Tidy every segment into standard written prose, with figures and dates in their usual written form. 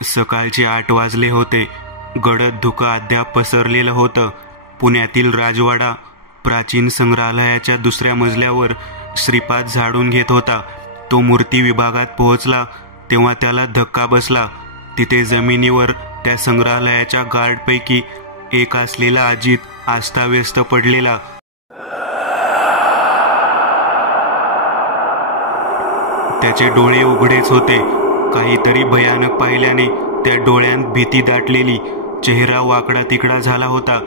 सकाळचे 8 वाजले होते. गडद धुकं अद्याप पसरलेलं होतं. पुण्यातील राजवाडा प्राचीन संग्रहालयाच्या दुसऱ्या मजल्यावर श्रीपाद झाडून घेत होता. तो मूर्ती विभागात पोहोचला तेव्हा त्याला धक्का बसला. तिथे जमिनीवर त्या संग्रहालयाच्या गार्डपैकी एक असलेला अजित अस्ताव्यस्त पडलेला. त्याचे डोळे उघडेच होते. काहीतरी भयानक पाहिल्याने त्या डोळ्यांत भीती दाटलेली. चेहरा वाकडा तिकडा झाला होता.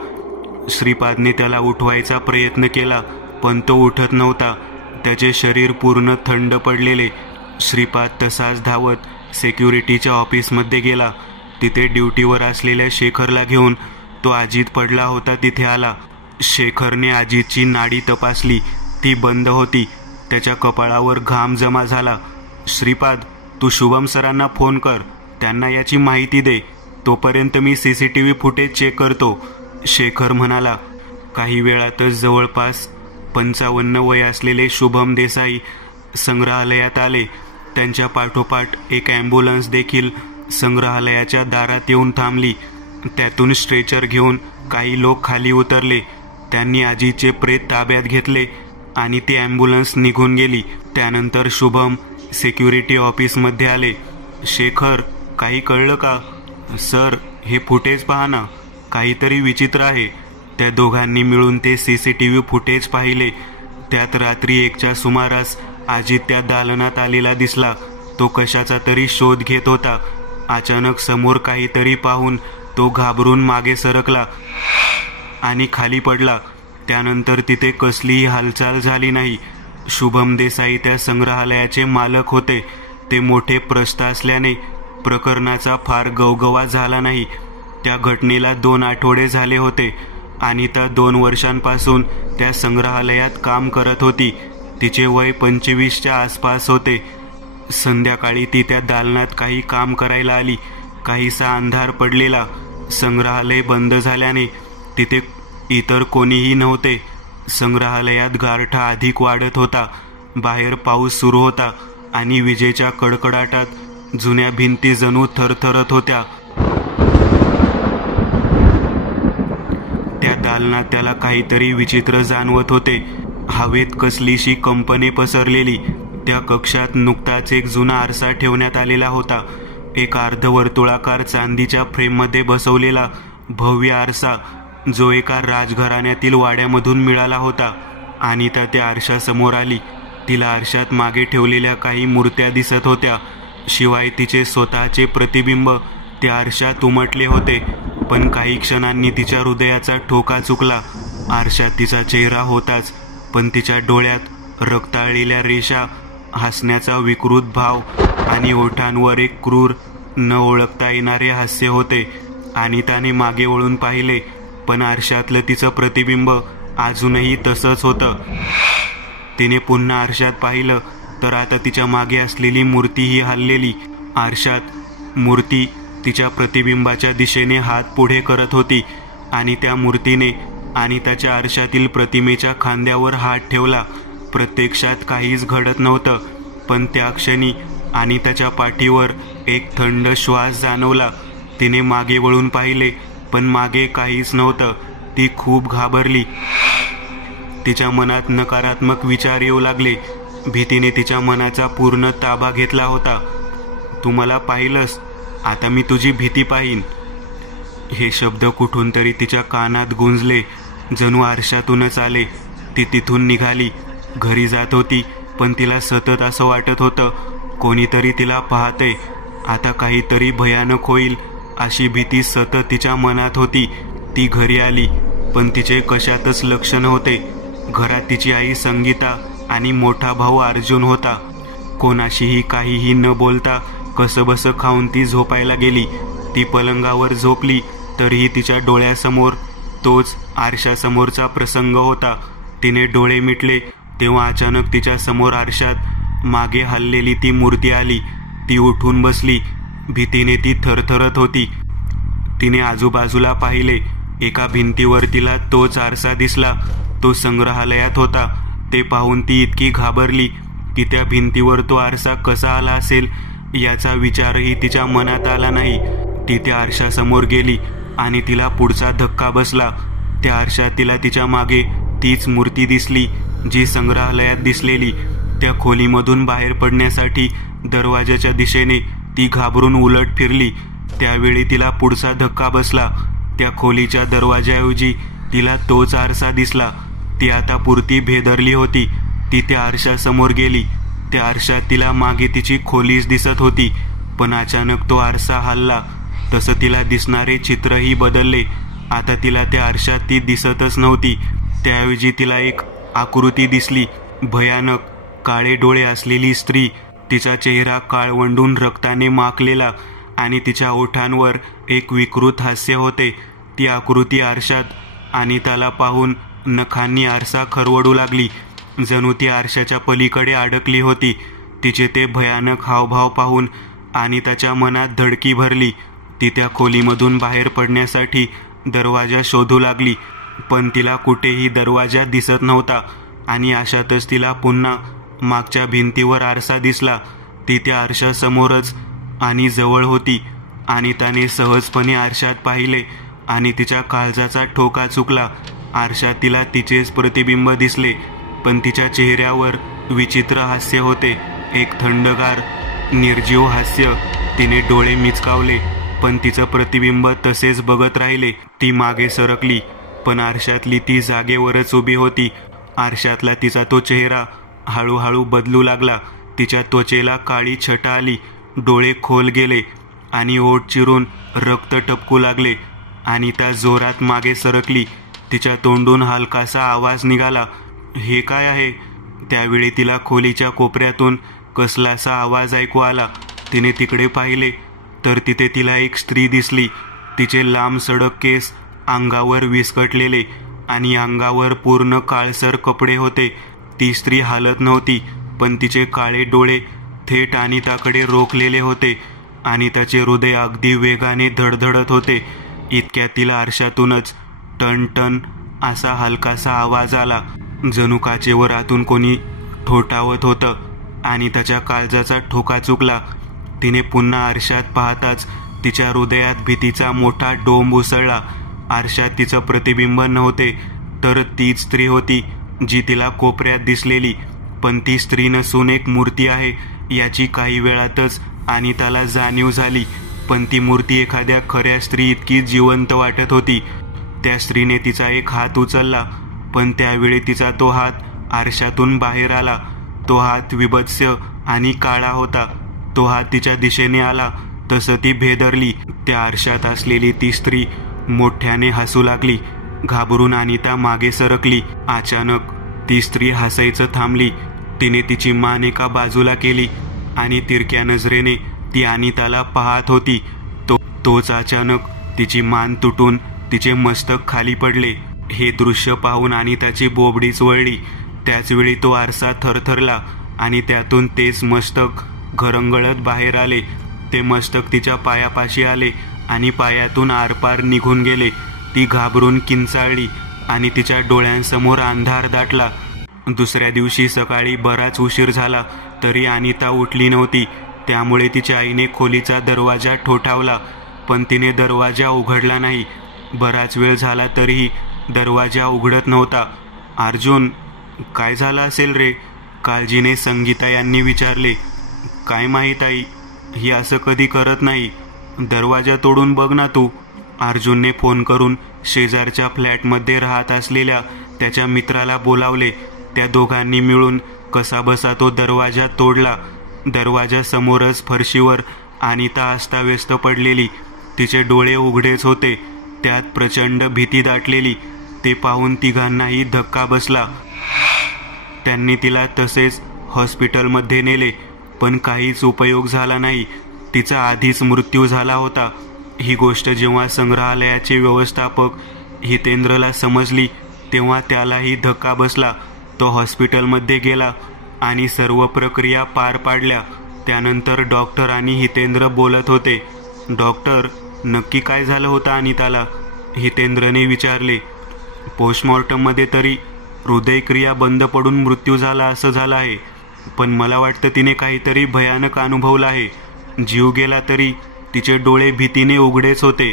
श्रीपादने त्याला उठवायचा प्रयत्न केला पण तो उठत नव्हता. त्याचे शरीर पूर्ण थंड पडलेले. श्रीपाद तसाच धावत सिक्युरिटीच्या ऑफिसमध्ये गेला. तिथे ड्युटीवर असलेल्या शेखरला घेऊन तो अजित पडला होता तिथे आला. शेखरने अजितची नाडी तपासली. ती बंद होती. त्याच्या कपाळावर घाम जमा झाला. श्रीपाद, तू शुभम सरांना फोन कर, त्यांना याची माहिती दे. तोपर्यंत मी CCTV फुटेज चेक करतो, शेखर म्हणाला. काही वेळातच जवळपास 55 वय असलेले शुभम देसाई संग्रहालयात आले. त्यांच्या पाठोपाठ एक ॲम्ब्युलन्स देखील संग्रहालयाच्या दारात येऊन थांबली. त्यातून स्ट्रेचर घेऊन काही लोक खाली उतरले. त्यांनी अजितचे प्रेत ताब्यात घेतले आणि ती ॲम्ब्युलन्स निघून गेली. त्यानंतर शुभम सिक्युरिटी ऑफिसमध्ये आले. शेखर, काही कळलं का? सर, हे फुटेज पहा ना, काहीतरी विचित्र आहे. त्या दोघांनी मिळून ते CCTV फुटेज पाहिले. त्यात रात्री 1च्या सुमारास अजित त्या दालनात आलेला दिसला. तो कशाचा तरी शोध घेत होता. अचानक समोर काहीतरी पाहून तो घाबरून मागे सरकला आणि खाली पडला. त्यानंतर तिथे कसलीही हालचाल झाली नाही. शुभम देसाई त्या संग्रहालयाचे मालक होते. ते मोठे प्रस्थ असल्याने प्रकरणाचा फार गवगवा झाला नाही. त्या घटनेला 2 आठवडे झाले होते. अनिता 2 वर्षांपासून त्या संग्रहालयात काम करत होती. तिचे वय 25च्या आसपास होते. संध्याकाळी ती त्या दालनात काही काम करायला आली. काहीसा अंधार पडलेला. संग्रहालय बंद झाल्याने तिथे इतर कोणीही नव्हते. संग्रहालयात गारठा अधिक वाढत होता. बाहेर पाऊस सुरू होता आणि विजेच्या कडकडाटात जुन्या भिंती जणू थरथरत होत्या. त्या दालनात त्याला काहीतरी विचित्र जाणवत होते. हवेत कसलीशी कंपने पसरलेली. त्या कक्षात नुकताच एक जुना आरसा ठेवण्यात आलेला होता. एक अर्धवर्तुळाकार चांदीच्या फ्रेममध्ये बसवलेला भव्य आरसा, जो एका राजघराण्यातील वाड्यामधून मिळाला होता. अनिता त्या आरशासमोर आली. तिला आरशात मागे ठेवलेल्या काही मूर्त्या दिसत होत्या. शिवाय तिचे स्वतःचे प्रतिबिंब त्या आरशात उमटले होते. पण काही क्षणांनी तिच्या हृदयाचा ठोका चुकला. आरशात तिचा चेहरा होताच, पण तिच्या डोळ्यात रक्ताळलेल्या रेषा, हसण्याचा विकृत भाव आणि ओठांवर एक क्रूर, न ओळखता येणारे हास्य होते. अनिताने मागे वळून पाहिले, पण आरशातलं तिचं प्रतिबिंब अजूनही तसंच होतं. तिने पुन्हा आरशात पाहिलं तर आता तिच्या मागे असलेली मूर्तीही हललेली. आरशात मूर्ती तिच्या प्रतिबिंबाच्या दिशेने हात पुढे करत होती आणि त्या मूर्तीने अनिताच्या आरशातील प्रतिमेच्या खांद्यावर हात ठेवला. प्रत्यक्षात काहीच घडत नव्हतं, पण त्या क्षणी अनिताच्या पाठीवर एक थंड श्वास जाणवला. तिने मागे वळून पाहिले, पण मागे काहीच नव्हतं. ती खूप घाबरली. तिच्या मनात नकारात्मक विचार येऊ लागले. भीतीने तिच्या मनाचा पूर्ण ताबा घेतला होता. तू मला पाहिलंस, आता मी तुझी भीती पाहीन. हे शब्द कुठून तरी तिच्या कानात गुंजले, जणू आरशातूनच आले. ती तिथून निघाली. घरी जात होती, पण तिला सतत असं वाटत होतं, कोणीतरी तिला पाहते. आता काहीतरी भयानक होईल अशी भीती सतत तिच्या मनात होती. ती घरी आली, पण तिचे कशातच लक्ष नव्हते. घरात तिची आई संगीता आणि मोठा भाऊ अर्जुन होता. कोणाशीही काहीही न बोलता कसंबसं खाऊन ती झोपायला गेली. ती पलंगावर झोपली तरीही तिच्या डोळ्यासमोर तोच आरशासमोरचा प्रसंग होता. तिने डोळे मिटले तेव्हा अचानक तिच्या समोर आरशात मागे हललेली ती मूर्ती आली. ती उठून बसली. भीतीने ती थरथरत होती. तिने आजूबाजूला पाहिले. एका भिंतीवर तिला तोच आरसा दिसला. तो संग्रहालयात होता. ते पाहून ती इतकी घाबरली की त्या भिंतीवर तो आरसा कसा आला असेल याचा विचारही तिच्या मनात आला नाही. ती त्या आरशासमोर गेली आणि तिला पुढचा धक्का बसला. त्या आरशात तिला तिच्या मागे तीच मूर्ती दिसली जी संग्रहालयात दिसलेली. त्या खोलीमधून बाहेर पडण्यासाठी दरवाजाच्या दिशेने ती घाबरून उलट फिरली. त्यावेळी तिला पुढचा धक्का बसला. त्या खोलीच्या दरवाजाऐवजी तिला तोच आरसा दिसला. ती आता पुरती भेदरली होती. ती त्या आरशासमोर गेली. त्या आरशात तिला मागे तिची खोलीच दिसत होती. पण अचानक तो आरसा हलला. तसं तिला दिसणारे चित्रही बदलले. आता तिला त्या आरशात ती दिसतच नव्हती. त्याऐवजी तिला एक आकृती दिसली. भयानक काळे डोळे असलेली स्त्री. तिचा चेहरा काळवंडून रक्ताने माखलेला आणि तिच्या ओठांवर एक विकृत हास्य होते. ती आकृती आरशात अनिताला पाहून नखांनी आरसा खरवडू लागली. जणू ती आरशाच्या पलीकडे अडकली होती. तिचे ते भयानक हावभाव पाहून अनिताच्या मनात धडकी भरली. ती त्या खोलीमधून बाहेर पडण्यासाठी दरवाजा शोधू लागली, पण तिला कुठेही दरवाजा दिसत नव्हता. आणि अशातच तिला पुन्हा मागच्या भिंतीवर आरसा दिसला. ती त्या आरशासमोरच आणि जवळ होती. अनिताने सहजपणे आरशात पाहिले आणि तिच्या काळजाचा ठोका चुकला. आरशात तिला तिचेच प्रतिबिंब दिसले, पण तिच्या चेहऱ्यावर विचित्र हास्य होते. एक थंडगार निर्जीव हास्य. तिने डोळे मिचकावले, पण तिचं प्रतिबिंब तसेच बघत राहिले. ती मागे सरकली, पण आरशातली ती जागेवरच उभी होती. आरशातला तिचा तो चेहरा हळूहळू बदलू लागला. तिच्या त्वचेला काळी छटा आली. डोळे खोल गेले आणि ओठ चिरून रक्त टपकू लागले. आणि त्या जोरात मागे सरकली. तिच्या तोंडून हलकासा आवाज निघाला, हे काय आहे? त्यावेळी तिला खोलीच्या कोपऱ्यातून कसलासा आवाज ऐकू आला. तिने तिकडे पाहिले तर तिथे तिला एक स्त्री दिसली. तिचे लांब सडक केस अंगावर विस्कटलेले आणि अंगावर पूर्ण काळसर कपडे होते. ती स्त्री हालत नव्हती, पण तिचे काळे डोळे थेट अनिताकडे रोखलेले होते आणि त्याचे हृदय अगदी वेगाने धडधडत होते. इतक्यात तिला आरशातूनच टन टन असा हलकासा आवाज आला. जणू काचेवर आतून कोणी ठोठावत होतं आणि त्याच्या काळजाचा ठोका चुकला. तिने पुन्हा आरशात पाहताच तिच्या हृदयात भीतीचा मोठा डोंब उसळला. आरशात तिचं प्रतिबिंब नव्हते, तर तीच स्त्री होती जी तिला कोपऱ्यात दिसलेली. पण ती स्त्री नसून एक मूर्ती आहे याची काही वेळातच अनिताला जाणीव झाली. पण ती मूर्ती एखाद्या खऱ्या स्त्री इतकी जिवंत वाटत होती. त्या स्त्रीने तिचा एक हात उचलला, पण त्यावेळी तिचा तो हात आरशातून बाहेर आला. तो हात विभत्स आणि काळा होता. तो हात तिच्या दिशेने आला तसं ती भेदरली. त्या आरशात असलेली ती स्त्री मोठ्याने हसू लागली. घाबरून अनिता मागे सरकली. अचानक ती स्त्री हसायचं थांबली. तिने तिची मान एका बाजूला केली आणि तिरक्या नजरेने ती अनिताला पाहत होती. तोच अचानक तिची मान तुटून तिचे मस्तक खाली पडले. हे दृश्य पाहून अनिताची बोबडीच वळली. त्याचवेळी तो आरसा थरथरला आणि त्यातून तेच मस्तक घरंगळत बाहेर आले. ते मस्तक तिच्या पायापाशी आले आणि पायातून आरपार निघून गेले. ती घाबरून किंचाळली आणि तिच्या डोळ्यांसमोर अंधार दाटला. दुसऱ्या दिवशी सकाळी बराच उशीर झाला तरी अनिता उठली नव्हती. त्यामुळे तिच्या आईने खोलीचा दरवाजा ठोठावला, पण तिने दरवाजा उघडला नाही. बराच वेळ झाला तरीही दरवाजा उघडत नव्हता. अर्जुन, काय झालं असेल रे? काळजीने संगीता यांनी विचारले. काय माहीत आई, ही असं कधी करत नाही. दरवाजा तोडून बघ ना तू. अर्जुनने फोन करून शेजारच्या फ्लॅटमध्ये राहत असलेल्या त्याच्या मित्राला बोलावले. त्या दोघांनी मिळून कसाबसा तो दरवाजा तोडला. दरवाजा समोरच फरशीवर अनिता अस्ताव्यस्त पडलेली. तिचे डोळे उघडेच होते, त्यात प्रचंड भीती दाटलेली. ते पाहून तिघांनाही धक्का बसला. त्यांनी तिला तसेच हॉस्पिटलमध्ये नेले, पण काहीच उपयोग झाला नाही. तिचा आधीच मृत्यू झाला होता. ही गोष्ट जेव्हा संग्रहालयाचे व्यवस्थापक हितेंद्रला समजली तेव्हा त्यालाही धक्का बसला. तो हॉस्पिटलमध्ये गेला आणि सर्व प्रक्रिया पार पाडल्या. त्यानंतर डॉक्टर आणि हितेंद्र बोलत होते. डॉक्टर, नक्की काय झालं होतं अनिताला? हितेंद्रने विचारले. पोस्टमॉर्टममध्ये तरी हृदयक्रिया बंद पडून मृत्यू झाला असं झालं आहे, पण मला वाटतं तिने काहीतरी भयानक अनुभवलं आहे. जीव गेला तरी तिचे डोळे भीतीने उघडेच होते,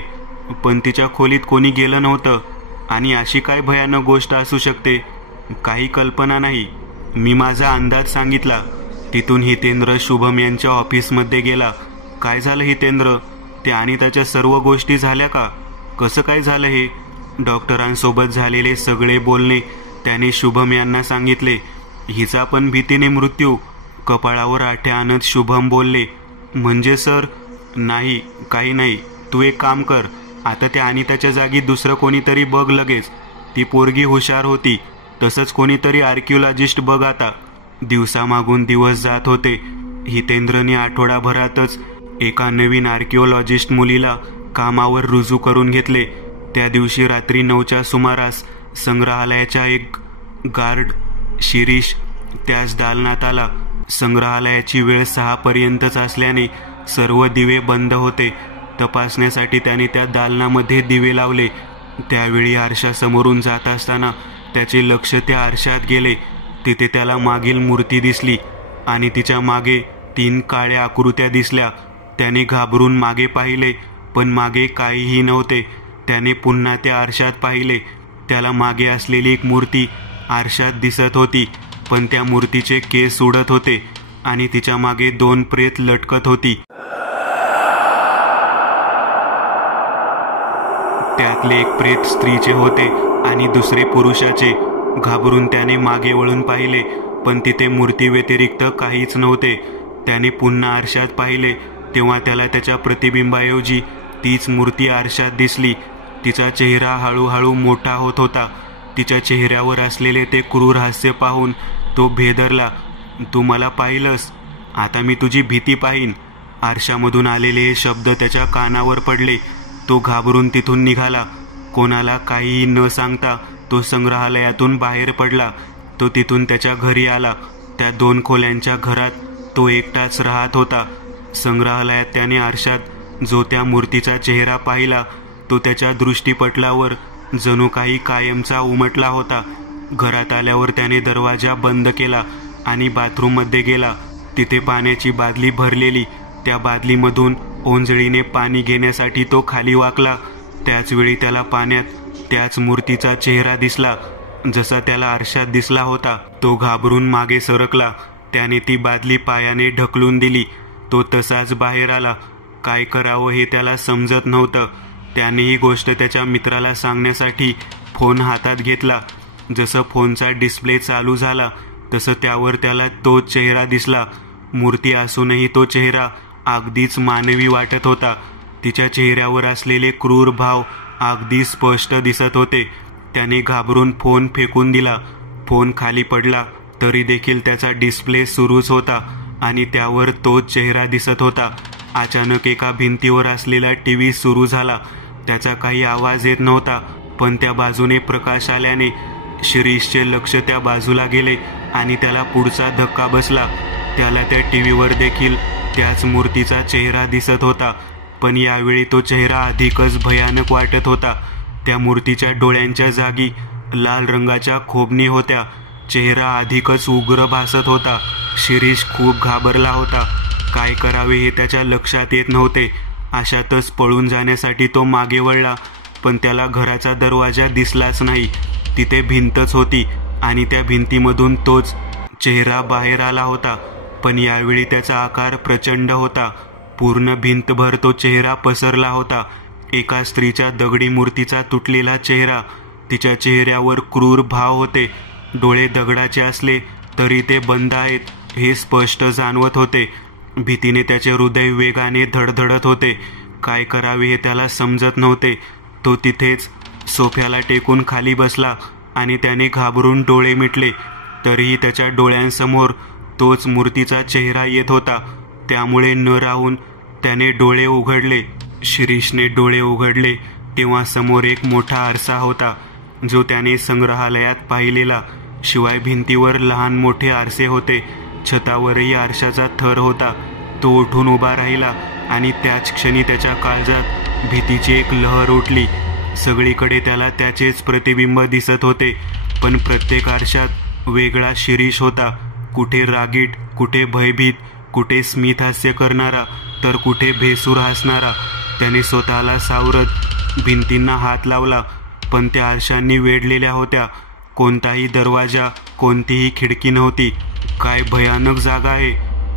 पण तिच्या खोलीत कोणी गेलं नव्हतं. आणि अशी काय भयानक गोष्ट असू शकते, काही कल्पना नाही. मी माझा अंदाज सांगितला. तिथून हितेंद्र शुभम यांच्या ऑफिसमध्ये गेला. काय झालं हितेंद्र? ते आणि त्याच्या सर्व गोष्टी झाल्या का? कसं काय झालं हे? डॉक्टरांसोबत झालेले सगळे बोलणे त्याने शुभम यांना सांगितले. हिचा पण भीतीने मृत्यू? कपाळावर आठ्या आणत शुभम बोलले. म्हणजे सर? नाही, काही नाही. तू एक काम कर, आता त्या आणि त्याच्या जागी दुसरं कोणीतरी बघ लगेच. ती पोरगी हुशार होती, तसंच कोणीतरी आर्किओलॉजिस्ट बघ आता. दिवसामागून दिवस जात होते. हितेंद्रने आठवडाभरातच एका नवीन आर्किओलॉजिस्ट मुलीला कामावर रुजू करून घेतले. त्या दिवशी रात्री 9च्या सुमारास संग्रहालयाचा एक गार्ड शिरीष त्याच दालनात आला. संग्रहालयाची वेळ 6 पर्यंतच असल्याने सर्व दिवे बंद होते. तपासण्यासाठी त्याने त्या दालनामध्ये दिवे लावले. त्यावेळी आरशासमोरून जात असताना त्याचे लक्ष त्या आरशात गेले. तिथे त्याला मागील मूर्ती दिसली आणि तिच्या मागे 3 काळ्या आकृत्या दिसल्या. त्याने घाबरून मागे पाहिले, पण मागे काहीही नव्हते. त्याने पुन्हा त्या आरशात पाहिले. त्याला मागे असलेली एक मूर्ती आरशात दिसत होती, पण त्या मूर्तीचे केस उडत होते आणि तिच्या मागे 2 प्रेत लटकत होती. त्यातले एक प्रेत स्त्रीचे होते आणि दुसरे पुरुषाचे. घाबरून त्याने मागे वळून पाहिले, पण तिथे मूर्ती व्यतिरिक्त काहीच नव्हते. त्याने पुन्हा आरशात पाहिले, तेव्हा त्याला त्याच्या प्रतिबिंबाऐवजी तीच मूर्ती आरशात दिसली. तिचा चेहरा हळूहळू मोठा होत होता. तिच्या चेहऱ्यावर असलेले ते क्रूर हास्य पाहून तो भेदरला. तू मला पाहिलंस, आता मी तुझी भीती पाहीन. आरशामधून आलेले हे शब्द त्याच्या कानावर पडले. तो घाबरून तिथून निघाला. कोणाला काहीही न सांगता तो संग्रहालयातून बाहेर पडला. तो तिथून त्याच्या घरी आला. त्या 2 खोल्यांच्या घरात तो एकटाच राहत होता. संग्रहालयात त्याने आरशात जो त्या मूर्तीचा चेहरा पाहिला, तो त्याच्या दृष्टीपटलावर जणू काही कायमचा उमटला होता. घरात आल्यावर त्याने दरवाजा बंद केला आणि बाथरूममध्ये गेला. तिथे पाण्याची बादली भरलेली. त्या बादलीमधून ओंजळीने पाणी घेण्यासाठी तो खाली वाकला. त्याचवेळी त्याला पाण्यात त्याच मूर्तीचा चेहरा दिसला, जसा त्याला आरशात दिसला होता. तो घाबरून मागे सरकला. त्याने ती बादली पायाने ढकलून दिली. तो तसाच बाहेर आला. काय करावं हे त्याला समजत नव्हतं. त्याने ही गोष्ट त्याच्या मित्राला सांगण्यासाठी फोन हातात घेतला. जसं फोनचा डिस्प्ले चालू झाला तसं त्यावर त्याला तोच चेहरा दिसला. मूर्ती असूनही तो चेहरा अगदीच मानवी वाटत होता. तिच्या चेहऱ्यावर असलेले क्रूर भाव अगदी स्पष्ट दिसत होते. त्याने घाबरून फोन फेकून दिला. फोन खाली पडला तरी देखील त्याचा डिस्प्ले सुरूच होता आणि त्यावर तोच चेहरा दिसत होता. अचानक एका भिंतीवर असलेला टीव्ही सुरू झाला. त्याचा काही आवाज येत नव्हता, पण त्या बाजूने प्रकाश आल्याने शिरीषचे लक्ष त्या बाजूला गेले आणि त्याला पुढचा धक्का बसला. त्याला त्या टीव्हीवर देखील त्याच मूर्तीचा चेहरा दिसत होता, पण यावेळी तो चेहरा अधिकच भयानक वाटत होता. त्या मूर्तीच्या डोळ्यांच्या जागी लाल रंगाच्या खोबणी होत्या. चेहरा अधिकच उग्र भासत होता. शिरीष खूप घाबरला होता. काय करावे हे त्याच्या लक्षात येत नव्हते. अशातच पळून जाण्यासाठी तो मागे वळला, पण त्याला घराचा दरवाजा दिसलाच नाही. तिथे भिंतच होती आणि त्या भिंतीमधून तोच चेहरा बाहेर आला होता, पण यावेळी त्याचा आकार प्रचंड होता. पूर्ण भिंतभर तो चेहरा पसरला होता. एका स्त्रीच्या दगडी मूर्तीचा तुटलेला चेहरा. तिच्या चेहऱ्यावर क्रूर भाव होते. डोळे दगडाचे असले तरी ते बंद आहेत हे स्पष्ट जाणवत होते. भीतीने त्याचे हृदय वेगाने धडधडत होते. काय करावे हे त्याला समजत नव्हते. तो तिथेच सोफ्याला टेकून खाली बसला आणि त्याने घाबरून डोळे मिटले. तरीही त्याच्या डोळ्यांसमोर तोच मूर्तीचा चेहरा येत होता. त्यामुळे न राहून त्याने डोळे उघडले. शिरीषने डोळे उघडले तेव्हा समोर एक मोठा आरसा होता, जो त्याने संग्रहालयात पाहिलेला. शिवाय भिंतीवर लहान मोठे आरसे होते. छतावरही आरशाचा थर होता. तो उठून उभा राहिला आणि त्याच क्षणी त्याच्या काळजात भीतीची एक लहर उठली. सगळीकडे त्याला त्याचेच प्रतिबिंब दिसत होते, पण प्रत्येक आरशात वेगळा शिरीष होता. कुठे रागीट, कुठे भयभीत, कुठे स्मितहास्य करणारा. तर कुठे भेसूर हसणारा. त्याने स्वतःला सावरत भिंतींना हात लावला, पण त्या आरशांनी वेढलेल्या होत्या. कोणताही दरवाजा, कोणतीही खिडकी नव्हती. काय भयानक जागा आहे,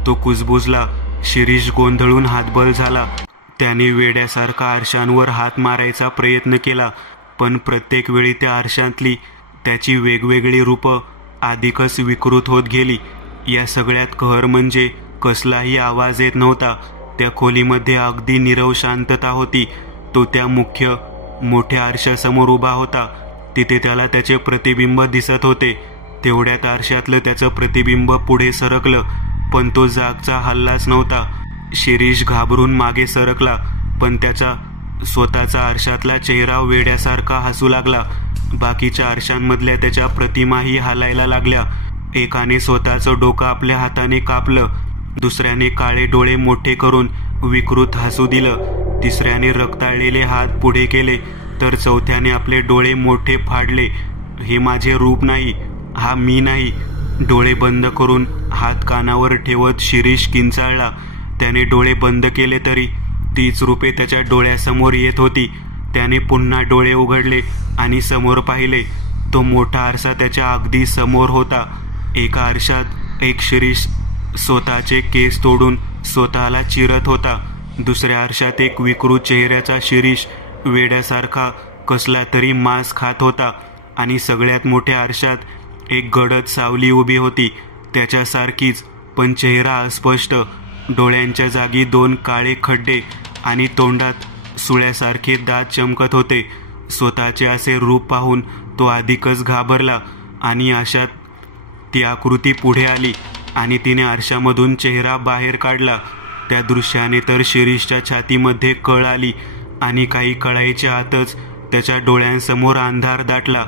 तो कुजबुजला. शिरीष गोंधळून हातबल झाला. त्याने वेड्यासारखा आरशांवर हात मारायचा प्रयत्न केला, पण प्रत्येक वेळी त्या आरशांतली त्याची वेगवेगळी रूपं अधिकच विकृत होत गेली. या सगळ्यात कहर म्हणजे कसलाही आवाज येत नव्हता. त्या खोलीमध्ये अगदी नीरव शांतता होती. तो त्या मुख्य मोठ्या आरशासमोर उभा होता. तिथे त्याला त्याचे प्रतिबिंब दिसत होते. तेवढ्यात आरशातलं त्याचं प्रतिबिंब पुढे सरकलं, पण तो जागचा हल्लाच नव्हता. शिरीष घाबरून मागे सरकला, पण त्याचा स्वतःचा आरशातला चेहरा वेड्यासारखा हसू लागला. बाकीच्या आरशांमधल्या त्याच्या प्रतिमाही हालायला लागल्या. एकाने स्वतःचं डोकं आपल्या हाताने कापलं, दुसऱ्याने काळे डोळे मोठे करून विकृत हसू दिलं, तिसऱ्याने रक्ताळलेले हात पुढे केले, तर चौथ्याने आपले डोळे मोठे फाडले. हे माझे रूप नाही, हा मी नाही. डोळे बंद करून हात कानावर ठेवत शिरीष किंचाळला. त्याने डोळे बंद केले तरी तीच रूपे त्याच्या डोळ्यासमोर येत होती. त्याने पुन्हा डोळे उघडले आणि समोर पाहिले. तो मोठा आरसा त्याच्या अगदी समोर होता. एका आरशात एक शिरीष स्वतःचे केस तोडून स्वतःला चिरत होता. दुसऱ्या आरशात एक विकृत चेहऱ्याचा शिरीष वेड्यासारखा कसला तरी मांस खात होता. आणि सगळ्यात मोठ्या आरशात एक गडद सावली उभी होती, त्याच्यासारखीच, पण चेहरा अस्पष्ट. डोळ्यांच्या जागी 2 काळे खड्डे आणि तोंडात सुळ्यासारखे दात चमकत होते. स्वतःचे असे रूप पाहून तो अधिकच घाबरला. आणि अशात ती आकृती पुढे आली आणि तिने आरशामधून चेहरा बाहेर काढला. त्या दृश्याने तर शिरीषच्या छातीमध्ये कळ आली आणि काही कळायच्या आतच त्याच्या डोळ्यांसमोर अंधार दाटला.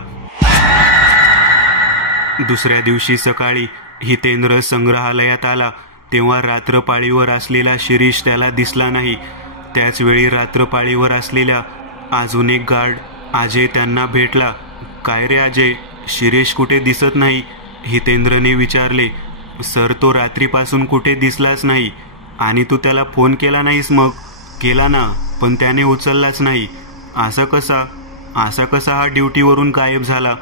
दुसऱ्या दिवशी सकाळी हितेंद्र संग्रहालयात आला, तेव्हा रात्रपाळीवर असलेला शिरीष त्याला दिसला नाही. त्याचवेळी रात्रपाळीवर असलेला अजून एक गार्ड अजय त्यांना भेटला. काय रे अजय, शिरीष कुठे दिसत नाही? हितेंद्रने विचारले. सर, तो रात्रीपासून कुठे दिसलाच नाही. आणि तू त्याला फोन केला नाहीस? मग केला ना, पण त्याने उचललाच नाही. असा कसा हा ड्युटीवरून गायब झाला?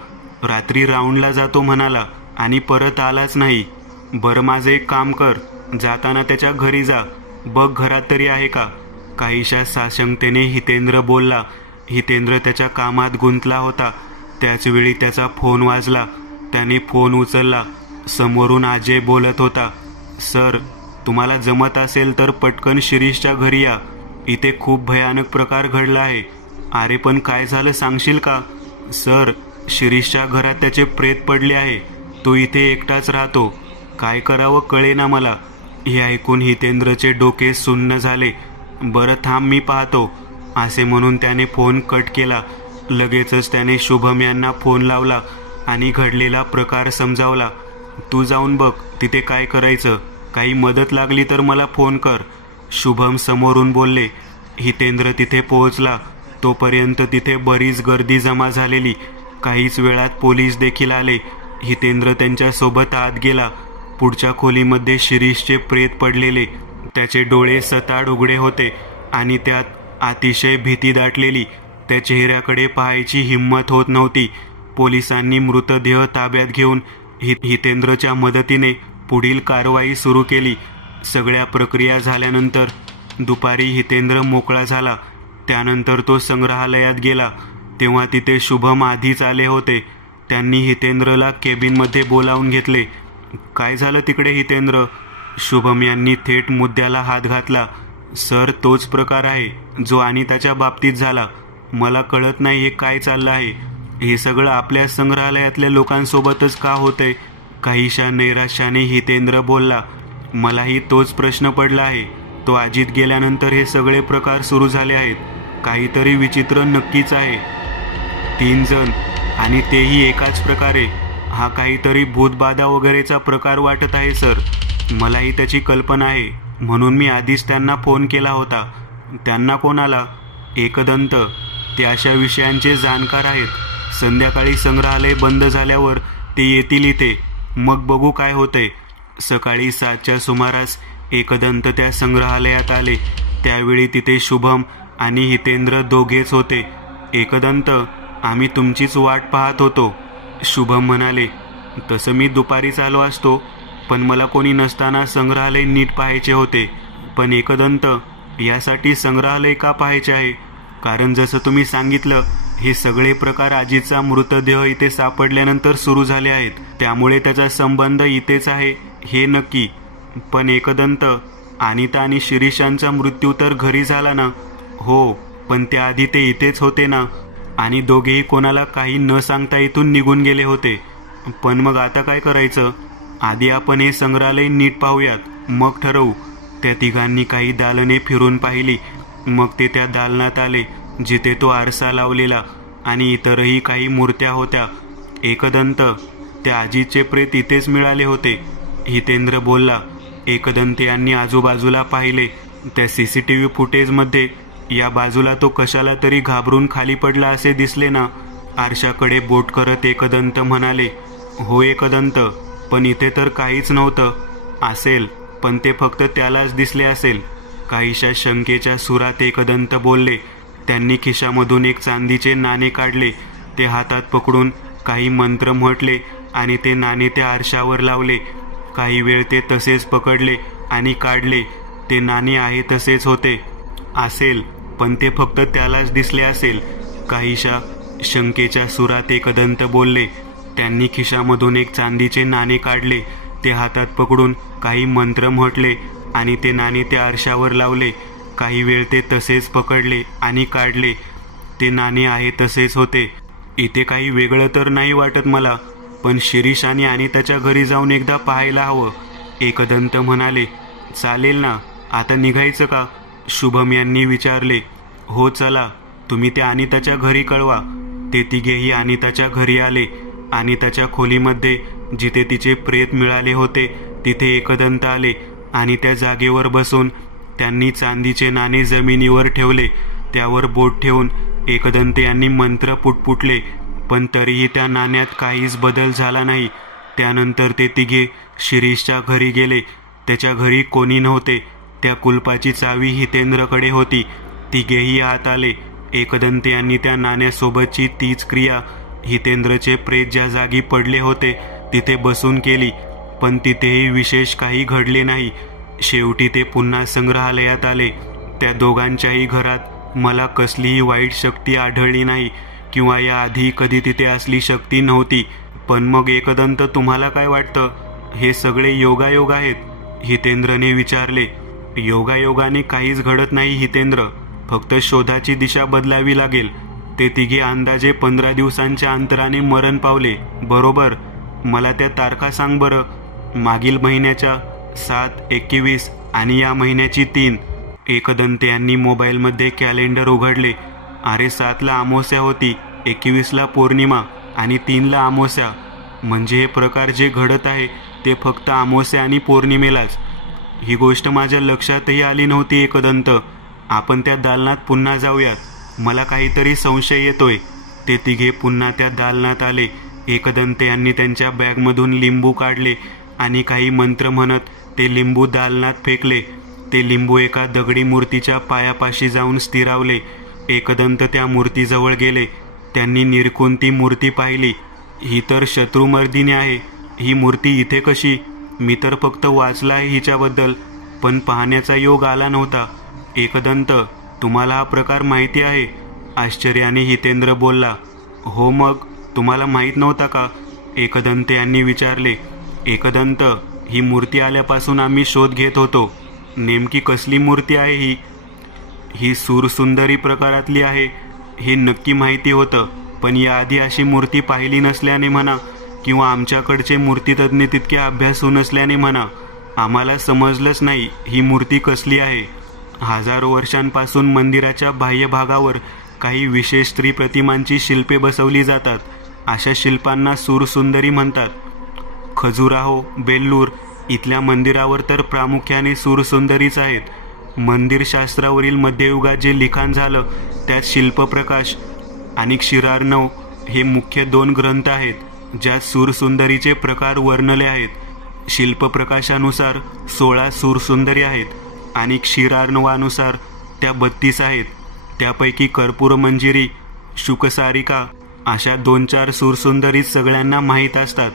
रात्री राऊंडला जातो म्हणाला आणि परत आलाच नाही. बरं, माझं एक काम कर, जाताना त्याच्या घरी जा, बघ घरात तरी आहे का? काहीशा साशंकतेने हितेंद्र बोलला. हितेंद्र त्याच्या कामात गुंतला होता. त्याचवेळी त्याचा फोन वाजला. त्याने फोन उचलला. समोरून अजय बोलत होता. सर, तुम्हाला जमत असेल तर पटकन शिरीषच्या घरी या. इथे खूप भयानक प्रकार घडला आहे. अरे पण काय झालं सांगशील का? सर, शिरीषच्या घरात त्याचे प्रेत पडले आहे. तो इथे एकटाच राहतो. काय करावं कळेना मला. हे ऐकून हितेंद्रचे डोके सुन्न झाले. बरं थांब, मी पाहतो, असे म्हणून त्याने फोन कट केला. लगेचच त्याने शुभम यांना फोन लावला आणि घडलेला प्रकार समजावला. तू जाऊन बघ तिथे काय करायचं. काही मदत लागली तर मला फोन कर, शुभम समोरून बोलले. हितेंद्र तिथे पोहोचला. तोपर्यंत तिथे बरीच गर्दी जमा झालेली. काहीच वेळात पोलीस देखील आले. हितेंद्र त्यांच्यासोबत आत गेला. पुढच्या खोलीमध्ये शिरीषचे प्रेत पडलेले. त्याचे डोळे सताड उघडे होते आणि त्यात अतिशय भीती दाटलेली. त्या चेहऱ्याकडे पाहायची हिंमत होत नव्हती. पोलिसांनी मृतदेह ताब्यात घेऊन हितेंद्रच्या मदतीने पुढील कारवाई सुरू केली. सगळ्या प्रक्रिया झाल्यानंतर दुपारी हितेंद्र मोकळा झाला. त्यानंतर तो संग्रहालयात गेला. तेव्हा तिथे शुभम आधीच आले होते. त्यांनी हितेंद्रला केबिनमध्ये बोलावून घेतले. काय झालं तिकडे हितेंद्र? शुभम यांनी थेट मुद्द्याला हात घातला. सर, तोच प्रकार आहे जो आणि त्याच्या बाबतीत झाला. मला कळत नाही हे काय चाललं आहे. हे सगळं आपल्या संग्रहालयातल्या लोकांसोबतच का होतंय? काहीशा नैराश्याने हितेंद्र बोलला. मलाही तोच प्रश्न पडला आहे. तो अजित गेल्यानंतर हे सगळे प्रकार सुरू झाले आहेत. काहीतरी विचित्र नक्कीच आहे. 3 जण आणि तेही एकाच प्रकारे. हा काहीतरी भूतबाधा वगैरेचा प्रकार वाटत आहे सर. मलाही त्याची कल्पना आहे, म्हणून मी आधीच त्यांना फोन केला होता. त्यांना कोणाला? एकदंत. ते अशा विषयांचे जाणकार आहेत. संध्याकाळी संग्रहालय बंद झाल्यावर ते येतील इथे. मग बघू काय होतंय. सकाळी 7च्या सुमारास एकदंत त्या संग्रहालयात आले. त्यावेळी तिथे शुभम आणि हितेंद्र दोघेच होते. एकदंत, आम्ही तुमचीच वाट पाहत होतो. शुभम म्हणाले, तसं मी दुपारीच आलो असतो, पण मला कोणी नसताना संग्रहालय नीट पाहायचे होते. पण एकदंत, यासाठी संग्रहालय का पाहायचे आहे? कारण जसं तुम्ही सांगितलं, हे सगळे प्रकार आजीचा मृतदेह इथे सापडल्यानंतर सुरू झाले आहेत. त्यामुळे त्याचा संबंध इथेच आहे हे नक्की. पण एकदंत, अनिता आणि शिरीषांचा मृत्यू तर घरी झाला ना? हो, पण त्याआधी ते इथेच होते ना, आणि दोघेही कोणाला काही न सांगता इथून निघून गेले होते. पण मग आता काय करायचं? आधी आपण हे संग्रहालय नीट पाहूयात, मग ठरवू. त्या तिघांनी काही दालने फिरून पाहिली. मग ते त्या दालनात आले जिथे तो आरसा लावलेला आणि इतरही काही मूर्त्या होत्या. एकदंत, त्या आजीचे प्रेत इथेच मिळाले होते. हितेंद्र बोलला. एकदंत यांनी आजूबाजूला पाहिले. त्या CCTV फुटेजमध्ये या बाजूला तो कशाला तरी घाबरून खाली पडला असे दिसले ना? आरशाकडे बोट करत एकदंत म्हणाले, हो एकदंत, पण इथे तर काहीच नव्हतं. असेल, पण ते फक्त त्यालाच दिसले असेल. काहीशा शंकेच्या सुरात एकदंत बोलले. त्यांनी खिशामधून एक चांदीचे नाणे काढले. ते हातात पकडून काही मंत्र म्हटले आणि ते नाणे त्या आरशावर लावले. काही वेळ ते तसेच पकडले आणि काढले. ते नाणे आहे तसेच होते. असेल, पण ते फक्त त्यालाच दिसले असेल. काहीशा शंकेच्या सुरात एकदंत बोलले. त्यांनी खिशामधून एक चांदीचे नाणे काढले. ते हातात पकडून काही मंत्र म्हटले आणि ते नाणे त्या आरशावर लावले. काही वेळ ते तसेच पकडले आणि काढले. ते नाणे आहे तसेच होते. इथे काही वेगळं तर नाही वाटत मला, पण शिरीष आणि अनिताच्या घरी जाऊन एकदा पाहायला हवं. एकदंत म्हणाले, चालेल ना, आता निघायचं का? शुभम यांनी विचारले. हो चला, तुम्ही त्या अनिताच्या घरी कळवा. ते तिघेही अनिताच्या घरी आले. अनिताच्या खोलीमध्ये जिथे तिचे प्रेत मिळाले होते तिथे एकदंत आले आणि त्या जागेवर बसून त्यांनी चांदीचे नाणे जमिनीवर ठेवले. त्यावर बोट ठेवून एकदंत यांनी मंत्र पुटपुटले, पण तरीही त्या नाण्यात काहीच बदल झाला नाही. त्यानंतर ते तिघे शिरीषच्या घरी गेले. त्याच्या घरी कोणी नव्हते. त्या कुलपाची चावी हितेंद्रकडे होती. तिघेही आत आले. एकदंत यांनी त्या नाण्यासोबतची तीच क्रिया हितेंद्रचे प्रेत ज्या जागी पडले होते तिथे बसून केली, पण तिथेही विशेष काही घडले नाही. शेवटी ते पुन्हा संग्रहालयात आले. त्या दोघांच्याही घरात मला कसलीही वाईट शक्ती आढळली नाही किंवा याआधी कधी तिथे असली शक्ती नव्हती. पण मग एकदंत, तुम्हाला काय वाटतं? हे सगळे योगायोग आहेत? हितेंद्रने विचारले. योगायोगाने काहीच घडत नाही हितेंद्र, फक्त शोधाची दिशा बदलावी लागेल. ते तिघे अंदाजे 15 दिवसांच्या अंतराने मरण पावले, बरोबर? मला त्या तारखा सांग बरं. मागील महिन्याच्या 7, 21 आणि या महिन्याची 3. एकदंत यांनी मोबाईलमध्ये कॅलेंडर उघडले. अरे 7ला अमावस्या होती, 21ला पौर्णिमा आणि 3ला अमावस्या. म्हणजे हे प्रकार जे घडत आहे ते फक्त अमावस्या आणि पौर्णिमेलाच. ही गोष्ट माझ्या लक्षातही आली नव्हती एकदंत. आपण त्या दालनात पुन्हा जाऊयात, मला काहीतरी संशय येतोय. ते तिघे पुन्हा त्या दालनात आले. एकदंत यांनी त्यांच्या बॅगमधून लिंबू काढले आणि काही मंत्र म्हणत ते लिंबू दालनात फेकले. ते लिंबू एका दगडी मूर्तीच्या पायापाशी जाऊन स्थिरावले. एकदंत त्या मूर्तीजवळ गेले. त्यांनी निरखून ती मूर्ती पाहिली. ही तर शत्रुमर्दिनी आहे. ही मूर्ती इथे कशी? मी तर फक्त वाचलं आहे हिच्याबद्दल, पण पाहण्याचा योग आला नव्हता. एकदंत, तुम्हाला हा प्रकार माहिती आहे? आश्चर्याने हितेंद्र बोलला. हो, मग तुम्हाला माहीत नव्हता का? एकदंत यांनी विचारले. एकदंत, ही मूर्ती आल्यापासून आम्ही शोध घेत होतो. नेमकी कसली मूर्ती आहे ही? ही सूरसुंदरी प्रकारातली आहे हे नक्की माहिती होतं, पण याआधी अशी मूर्ती पाहिली नसल्याने म्हणा किंवा आमच्याकडचे मूर्तीतज्ञ तितके अभ्यासू नसल्याने म्हणा, आम्हाला समजलंच नाही ही मूर्ती कसली आहे. हजारो वर्षांपासून मंदिराच्या बाह्य भागावर काही विशेष स्त्री प्रतिमांची शिल्पे बसवली जातात. अशा शिल्पांना सूरसुंदरी म्हणतात. खजुराहो, बेल्लूर इथल्या मंदिरावर तर प्रामुख्याने सूरसुंदरीच आहेत. मंदिरशास्त्रावरील मध्ययुगात जे लिखाण झालं त्यात शिल्पप्रकाश आणि क्षीरार्णव हे मुख्य 2 ग्रंथ आहेत ज्यात सूरसुंदरीचे प्रकार वर्णले आहेत. शिल्पप्रकाशानुसार 16 सूरसुंदरी आहेत आणि क्षीरार्णवानुसार त्या 32 आहेत. त्यापैकी कर्पूर मंजिरी, शुकसारिका अशा 2-4 सूरसुंदरी सगळ्यांना माहीत असतात,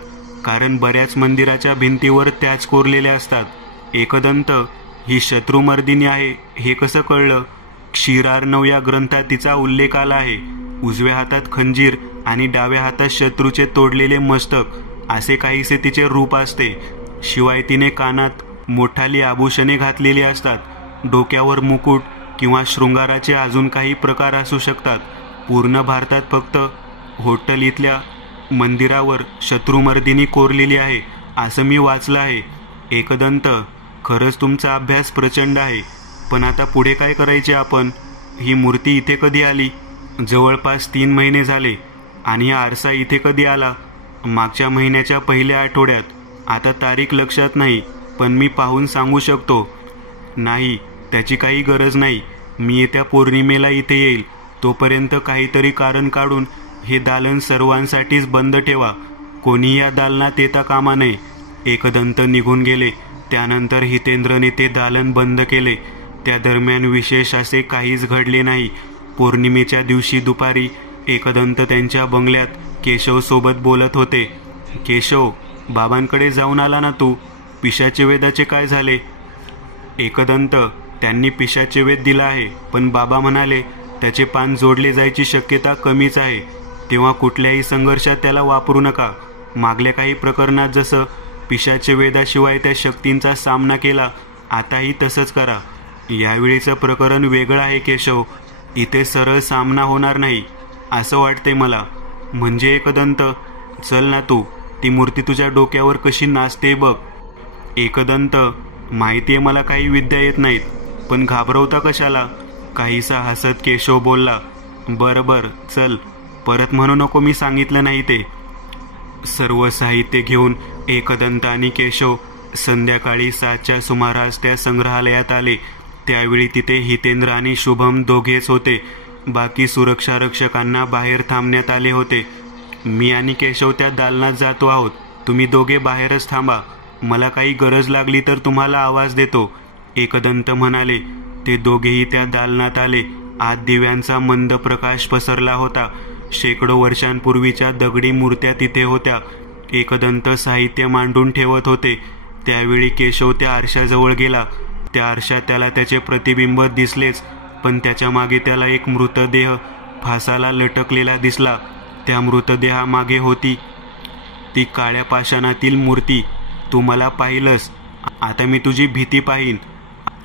कारण बऱ्याच मंदिराच्या भिंतीवर त्याच कोरलेल्या असतात. एकदंत ही शत्रुमर्दिनी आहे हे कसं कळलं? क्षीरार्णव या ग्रंथात तिचा उल्लेख आला आहे. उजव्या हातात खंजीर आणि डाव्या हातात शत्रूचे तोडलेले मस्तक असे काहीसे तिचे रूप असते. शिवाय तिने कानात मोठाली आभूषणे घातलेली असतात. डोक्यावर मुकुट किंवा शृंगाराचे अजून काही प्रकार असू शकतात. पूर्ण भारतात फक्त होटल इथल्या मंदिरावर शत्रुमर्दिनी कोरलेली आहे असं मी वाचलं आहे. एकदंत खरंच तुमचा अभ्यास प्रचंड आहे. पण आता पुढे काय करायचे आपण? ही मूर्ती इथे कधी आली? जवळपास 3 महिने झाले. आणि हा आरसा इथे कधी आला? मागच्या महिन्याच्या पहिल्या आठवड्यात. आता तारीख लक्षात नाही, पण मी पाहून सांगू शकतो. नाही, त्याची काही गरज नाही. मी येत्या पौर्णिमेला इथे येईल. तोपर्यंत काहीतरी कारण काढून हे दालन सर्वांसाठीच बंद ठेवा. कोणी या दालनात येता कामा नये. एकदंत निघून गेले. त्यानंतर हितेंद्रने ते दालन बंद केले. त्या दरम्यान विशेष असे काहीच घडले नाही. पौर्णिमेच्या दिवशी दुपारी एकदंत त्यांच्या बंगल्यात केशव सोबत बोलत होते. केशव, बाबांकडे जाऊन आला ना तू? पिशाचे वेदाचे काय झाले? एकदंत, त्यांनी पिशाचे वेद दिला आहे, पण बाबा म्हणाले त्याचे पान जोडले जायची शक्यता कमीच आहे. तेव्हा कुठल्याही संघर्षात त्याला वापरू नका. मागल्या काही प्रकरणात जसं पिशाचे वेदाशिवाय त्या शक्तींचा सामना केला, आताही तसंच करा. यावेळीचं प्रकरण वेगळं आहे केशव. इथे सरळ सामना होणार नाही असं वाटतंय मला. म्हणजे एकदंत, चल ना तू, ती मूर्ती तुझ्या डोक्यावर कशी नाचते बघ. एकदंत, माहितीये मला काही विद्या येत नाहीत, पण घाबरवता कशाला? काहीसा हसत केशव बोलला. बरं चल, परत म्हणू नको मी सांगितलं नाही ते. सर्व साहित्य घेऊन एकदंत आणि केशव संध्याकाळी 7च्या सुमारास त्या संग्रहालयात आले. त्यावेळी तिथे हितेंद्र आणि शुभम दोघेच होते. बाकी सुरक्षा रक्षकांना बाहेर थांबण्यात आले होते. मी आणि केशव त्या दालनात जातो आहोत. तुम्ही दोघे बाहेरच थांबा. मला काही गरज लागली तर तुम्हाला आवाज देतो, एकदंत म्हणाले. ते दोघेही त्या दालनात आले. आत दिव्यांचा मंद प्रकाश पसरला होता. शेकडो वर्षांपूर्वीच्या दगडी मूर्त्या तिथे होत्या. एकदंत साहित्य मांडून ठेवत होते. त्यावेळी केशव त्या आरशाजवळ गेला. त्या आरशात त्याला त्याचे प्रतिबिंब दिसलेच, पण त्याच्या मागे त्याला एक मृतदेह फासाला लटकलेला दिसला. त्या मृतदेहामागे होती ती काळ्या पाषाणातील मूर्ती. तू मला पाहिलंस, आता मी तुझी भीती पाहीन.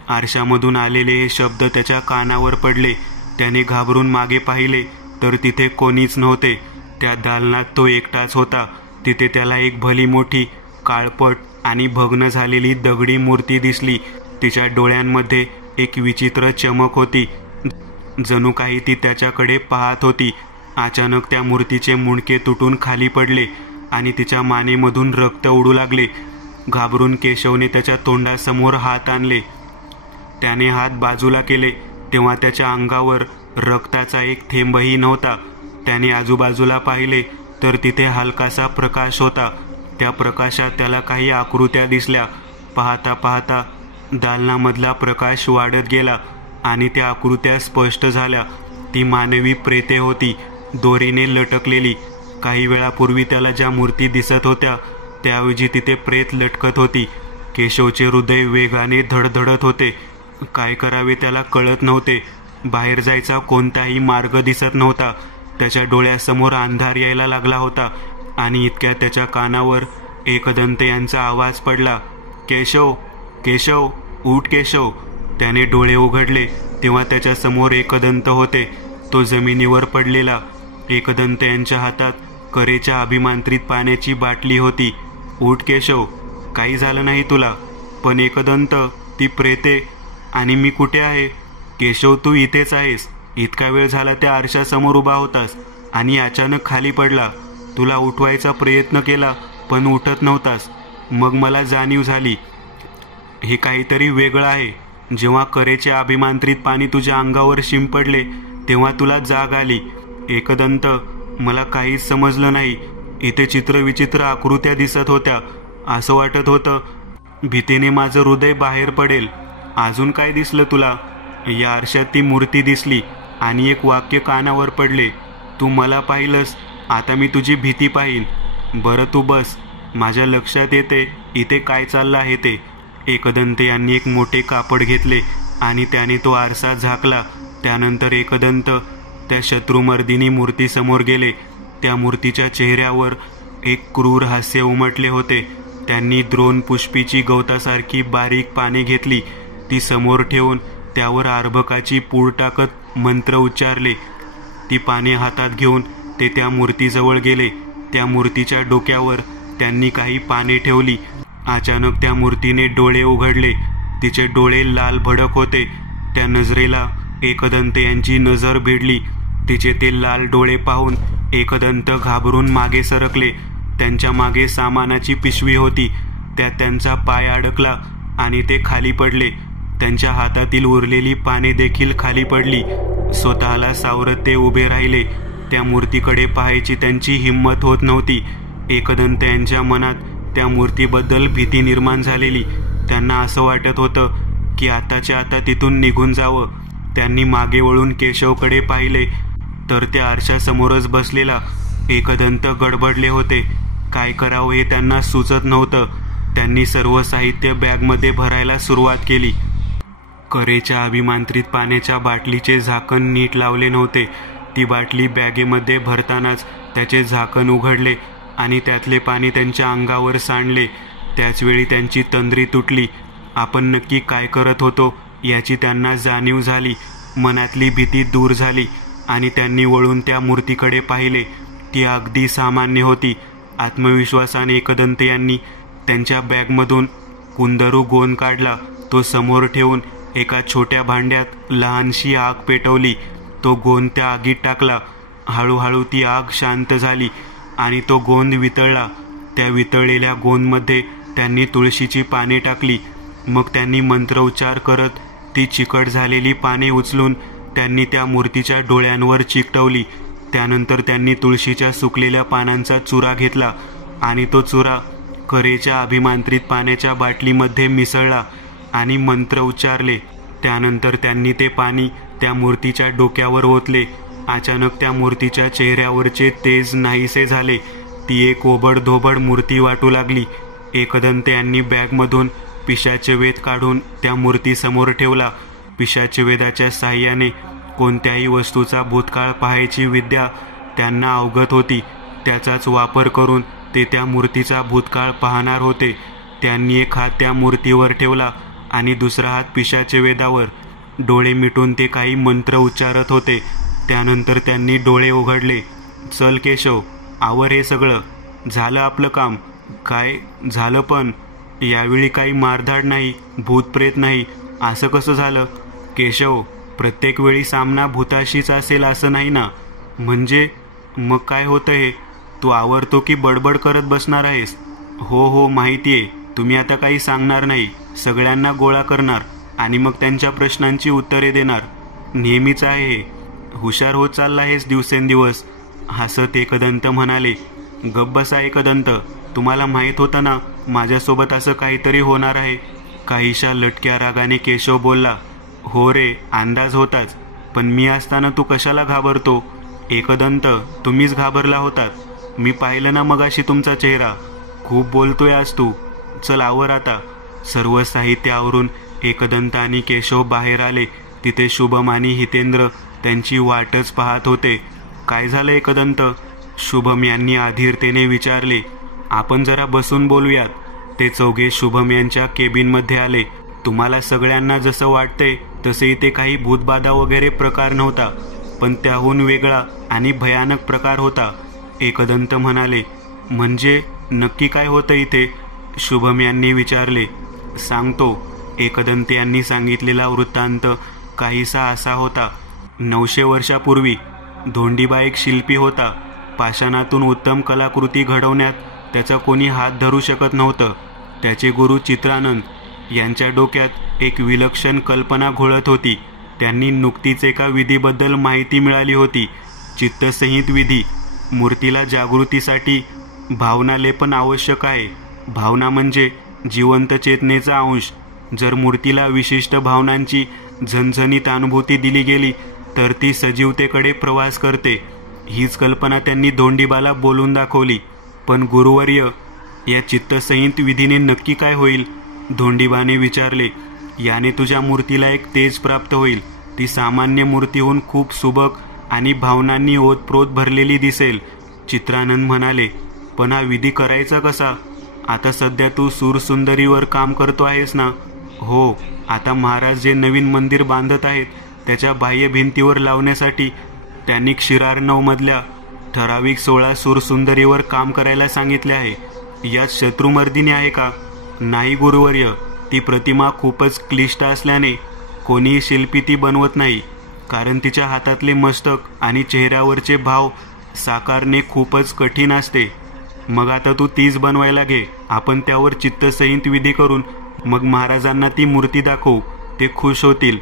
आरशामधून आलेले हे शब्द त्याच्या कानावर पडले. त्याने घाबरून मागे पाहिले तर तिथे कोणीच नव्हते. त्या दालनात तो एकटाच होता. तिथे त्याला एक भली मोठी काळपट आणि भग्न झालेली दगडी मूर्ती दिसली. तिच्या डोळ्यांमध्ये एक विचित्र चमक होती, जणू काही ती त्याच्याकडे पाहत होती. अचानक त्या मूर्तीचे मुंडके तुटून खाली पडले आणि तिच्या मानेमधून रक्त उडू लागले. घाबरून केशवने त्याच्या तोंडासमोर हात आणले. त्याने हात बाजूला केले तेव्हा त्याच्या अंगावर रक्ताचा एक थेंबही नव्हता. त्याने आजूबाजूला पाहिले तर तिथे हलकासा प्रकाश होता. त्या प्रकाशात त्याला काही आकृत्या दिसल्या. पाहता पाहता दालनामधला प्रकाश वाढत गेला आणि त्या आकृत्या स्पष्ट झाल्या. ती मानवी प्रेते होती, दोरीने लटकलेली. काही वेळापूर्वी त्याला ज्या मूर्ती दिसत होत्या त्याऐवजी तिथे प्रेत लटकत होती. केशवचे हृदय वेगाने धडधडत होते. काय करावे त्याला कळत नव्हते. बाहेर जायचा कोणताही मार्ग दिसत नव्हता. त्याच्या डोळ्यासमोर अंधार यायला लागला होता आणि इतक्या त्याच्या कानावर एकदंत यांचा आवाज पडला. केशव, केशव, उठ केशव. त्याने डोळे उघडले तेव्हा त्याच्यासमोर एकदंत होते. तो जमिनीवर पडलेला. एकदंत यांच्या हातात करेच्या अभिमांत्रित पाण्याची बाटली होती. उठ केशव, काही झालं नाही तुला? पण एकदंत, ती प्रेते आणि मी कुठे आहे? केशव, तू इथेच आहेस. इतका वेळ झाला त्या आरशासमोर उभा होतास आणि अचानक खाली पडला. तुला उठवायचा प्रयत्न केला पण उठत नव्हतास. मग मला जाणीव झाली, हे काहीतरी वेगळं आहे. जेव्हा करेचे अभिमांत्रित पाणी तुझ्या अंगावर शिंपडले तेव्हा तुला जाग आली. एकदंत, मला काहीच समजलं नाही. इथे चित्रविचित्र आकृत्या दिसत होत्या. असं वाटत होतं भीतीने माझं हृदय बाहेर पडेल. अजून काय दिसलं तुला? या आरशात ती मूर्ती दिसली आणि एक वाक्य कानावर पडले. तू मला पाहिलंस, आता मी तुझी भीती पाहीन. बरं तू बस, माझ्या लक्षात येते इथे काय चाललं आहे ते. एकदंत यांनी एक मोठे कापड घेतले आणि त्याने तो आरसा झाकला. त्यानंतर एकदंत त्या शत्रुमर्दिनी मूर्तीसमोर गेले. त्या मूर्तीच्या चेहऱ्यावर एक क्रूर हास्य उमटले होते. त्यांनी द्रोण पुष्पीची गवतासारखी बारीक पाने घेतली. ती समोर ठेवून त्यावर अर्भकाची पूड टाकत मंत्र उच्चारले. ती पाने हातात घेऊन ते त्या मूर्तीजवळ गेले. त्या मूर्तीच्या डोक्यावर त्यांनी काही पाने ठेवली. अचानक त्या मूर्तीने डोळे उघडले. तिचे डोळे लाल भडक होते. त्या नजरेला एकदंत यांची नजर भिडली. तिचे ते लाल डोळे पाहून एकदंत घाबरून मागे सरकले. त्यांच्या मागे सामानाची पिशवी होती. त्यात त्यांचा पाय अडकला आणि ते खाली पडले. त्यांच्या हातातील उरलेली पाने देखील खाली पडली. स्वतःला सावरत ते उभे राहिले. त्या मूर्तीकडे पाहायची त्यांची हिंमत होत नव्हती. एकदंत यांच्या मनात त्या मूर्तीबद्दल भीती निर्माण झालेली. त्यांना असं वाटत होतं की आताच्या आता तिथून निघून जावं. त्यांनी मागे वळून केशवकडे पाहिले तर त्या आरशासमोरच बसलेला एकदंत गडबडले होते. काय करावं हे त्यांना सुचत नव्हतं. त्यांनी सर्व साहित्य बॅगमध्ये भरायला सुरुवात केली. करेच्या अभिमंत्रित पाण्याच्या बाटलीचे झाकण नीट लावले नव्हते. ती बाटली बॅगेमध्ये भरतानाच त्याचे झाकण उघडले आणि त्यातले पाणी त्यांच्या अंगावर सांडले. त्याचवेळी त्यांची तंद्री तुटली. आपण नक्की काय करत होतो याची त्यांना जाणीव झाली. मनातली भीती दूर झाली आणि त्यांनी वळून त्या मूर्तीकडे पाहिले. ती अगदी सामान्य होती. आत्मविश्वासाने एकदंत यांनी त्यांच्या बॅगमधून कुंदरू गोंद काढला. तो समोर ठेवून एका छोट्या भांड्यात लहानशी आग पेटवली. तो गोंद त्या आगीत टाकला. हळूहळू ती आग शांत झाली आणि तो गोंद वितळला. त्या वितळलेल्या गोंदमध्ये त्यांनी तुळशीची पाने टाकली. मग त्यांनी मंत्रोच्चार करत ती चिकट झालेली पाने उचलून त्यांनी त्या मूर्तीच्या डोळ्यांवर चिकटवली. त्यानंतर त्यांनी तुळशीच्या सुकलेल्या पानांचा चुरा घेतला आणि तो चुरा करेच्या अभिमंत्रित पाण्याच्या बाटलीमध्ये मिसळला आणि मंत्र उच्चारले. त्यानंतर त्यांनी ते पाणी त्या मूर्तीच्या डोक्यावर ओतले. अचानक त्या मूर्तीच्या चेहऱ्यावरचे तेज नाहीसे झाले. ती एक ओबडधोबड मूर्ती वाटू लागली. एकदंत यांनी बॅगमधून पिशाचे वेद काढून त्या मूर्तीसमोर ठेवला. पिशाचे वेदाच्या साहाय्याने कोणत्याही वस्तूचा भूतकाळ पाहायची विद्या त्यांना अवगत होती. त्याचाच वापर करून ते त्या मूर्तीचा भूतकाळ पाहणार होते. त्यांनी एक हात त्या मूर्तीवर ठेवला आणि दुसरा हात पिशाचे वेदावर. डोळे मिटून ते काही मंत्र उच्चारत होते. त्यानंतर त्यांनी डोळे उघडले. चल केशव, आवर हे सगळं. झालं आपलं काम. काय झालं पण? यावेळी काही मारधाड नाही, भूतप्रेत नाही. असं कसं झालं? केशव, प्रत्येक वेळी सामना भूताशीच असेल असं नाही ना. म्हणजे मग काय होतं हे? तू आवरतो की बडबड करत बसणार आहेस? हो माहितीये. तुम्ही आता काही सांगणार नाही. सगळ्यांना गोळा करणार आणि मग त्यांच्या प्रश्नांची उत्तरे देणार. नेहमीच आहे हे. हुशार होत चालला आहेस दिवसेंदिवस. हसत एकदंत म्हणाले. गप्प बसा एकदंत. तुम्हाला माहीत होतं ना माझ्यासोबत असं काहीतरी होणार आहे? काहीशा लटक्या रागाने केशव बोलला. हो रे, अंदाज होताच. पण मी असताना तू कशाला घाबरतो? एकदंत, तुम्हीच घाबरला होतात. मी पाहिलं ना मगाशी तुमचा चेहरा. खूप बोलतोय आज तू. चल आवर आता. सर्व साहित्य आवरून एकदंत आणि केशव बाहेर आले. तिथे शुभम आणि हितेंद्र त्यांची वाटच पाहत होते. काय झालं एकदंत? शुभम यांनी अधीरतेने विचारले. आपण जरा बसून बोलूयात. ते चौघे शुभम यांच्या केबिनमध्ये आले. तुम्हाला सगळ्यांना जसं वाटतंय तसे इथे काही भूतबाधा वगैरे प्रकार नव्हता, पण त्याहून वेगळा आणि भयानक प्रकार होता. एकदंत म्हणाले. म्हणजे नक्की काय होतं इथे? शुभम यांनी विचारले. सांगतो. एकदंत यांनी सांगितलेला वृत्तांत काहीसा असा होता. 900 वर्षापूर्वी धोंडीबा एक शिल्पी होता. पाषाणातून उत्तम कलाकृती घडवण्यात त्याचा कोणी हात धरू शकत नव्हतं. त्याचे गुरु चित्रानंद यांच्या डोक्यात एक विलक्षण कल्पना घोळत होती. त्यांनी नुकतीच एका विधीबद्दल माहिती मिळाली होती. चित्तसंहित विधी. मूर्तीला जागृतीसाठी भावनालेपन आवश्यक आहे. भावना म्हणजे जिवंत चेतनेचा अंश. जर मूर्तीला विशिष्ट भावनांची झणझणीत अनुभूती दिली गेली तर ती सजीवतेकडे प्रवास करते. हीच कल्पना त्यांनी धोंडीबाला बोलून दाखवली. पण गुरुवर्य, या चित्तसंहित विधीने नक्की काय होईल? धोंडीबाने विचारले. याने तुझ्या मूर्तीला एक तेज प्राप्त होईल. ती सामान्य मूर्तीहून खूप सुबक आणि भावनांनी ओतप्रोत भरलेली दिसेल. चित्रानंद म्हणाले. पण हा विधी करायचा कसा? आता सध्या तू सूरसुंदरीवर काम करतो आहेस ना? हो. आता महाराज जे नवीन मंदिर बांधत आहेत त्याच्या बाह्य भिंतीवर लावण्यासाठी त्यांनी क्षीरार्णव मधल्या ठराविक 16 सूरसुंदरीवर काम करायला सांगितले आहे. यात शत्रुमर्दिनी आहे का? नाही गुरुवर्य, ती प्रतिमा खूपच क्लिष्ट असल्याने कोणीही शिल्पी ती बनवत नाही. कारण तिच्या हातातले मस्तक आणि चेहऱ्यावरचे भाव साकारणे खूपच कठीण असते. मग आता तू तीच बनवायला घे. आपण त्यावर चित्तसंहित विधी करून मग महाराजांना ती मूर्ती दाखवू. ते खुश होतील.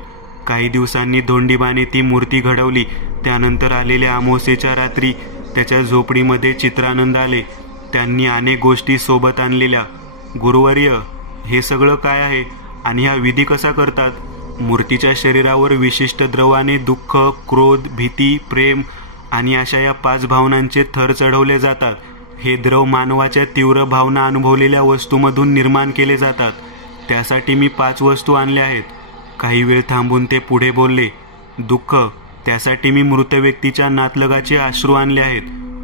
काही दिवसांनी धोंडीबाने ती मूर्ती घडवली. त्यानंतर आलेल्या अमावास्येच्या रात्री त्याच्या झोपडीमध्ये चित्रानंद आले. त्यांनी अनेक गोष्टी सोबत आणलेल्या. गुरुवर्य, हे सगळं काय आहे आणि हा विधी कसा करतात? मूर्तीच्या शरीरावर विशिष्ट द्रवाने दुःख, क्रोध, भीती, प्रेम आणि अशा या 5 भावनांचे थर चढवले जातात. हे द्रव मानवाच्या तीव्र भावना अनुभवलेल्या वस्तूमधून निर्माण केले जातात. त्यासाठी मी 5 वस्तू आणल्या आहेत. काही वेळ थांबून ते पुढे बोलले. दुःख, त्यासाठी मी मृत व्यक्तीच्या नातलगाचे अश्रू आणले आहेत.